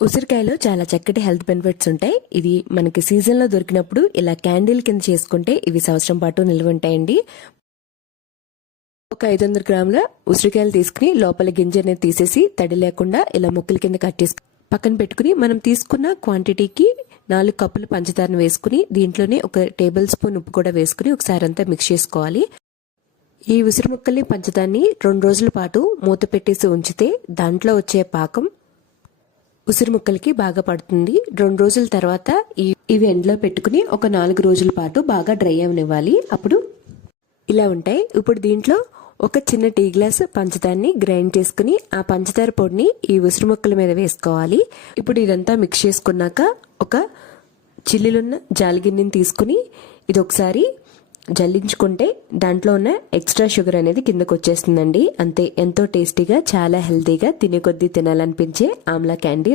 ఉసిరికాయలో చాలా చక్కటి హెల్త్ బెనిఫిట్స్ ఉంటాయి. ఇది మనకి సీజన్లో దొరికినప్పుడు ఇలా క్యాండిల్ కింద చేసుకుంటే ఇవి సంవత్సరం పాటు నిల్వ ఉంటాయండి. ఒక 500 గ్రాముల ఉసిరికాయలు తీసుకుని లోపల గింజ అనేది తీసేసి తడి లేకుండా ఇలా ముక్కల కింద కట్ చేసి పక్కన పెట్టుకుని మనం తీసుకున్న క్వాంటిటీకి 4 కప్పులు పంచదారను వేసుకుని దీంట్లోనే 1 టేబుల్ స్పూన్ ఉప్పు కూడా వేసుకుని ఒకసారి అంతా మిక్స్ చేసుకోవాలి. ఈ ఉసిరి ముక్కల్ని పంచదారని 2 రోజుల పాటు మూత పెట్టేసి ఉంచితే దాంట్లో వచ్చే పాకం ఉసిరి ముక్కలకి బాగా పడుతుంది. 2 రోజుల తర్వాత ఇవి ఎండలో పెట్టుకుని ఒక 4 రోజుల పాటు బాగా డ్రై అవనివ్వాలి. అప్పుడు ఇలా ఉంటాయి. ఇప్పుడు దీంట్లో ఒక చిన్న టీ గ్లాస్ పంచదారని గ్రైండ్ చేసుకుని ఆ పంచదార పొడిని ఈ ఉసిరి ముక్కల మీద వేసుకోవాలి. ఇప్పుడు ఇదంతా మిక్స్ చేసుకున్నాక ఒక చిల్లులున్న జాలిగిన్నెని తీసుకుని ఇది ఒకసారి జల్లించుకుంటే దాంట్లో ఉన్న ఎక్స్ట్రా షుగర్ అనేది కిందకు వచ్చేస్తుందండి. అంతే, ఎంతో టేస్టీగా చాలా హెల్తీగా తినే కొద్దీ తినాలనిపించే ఆమ్లా క్యాండీ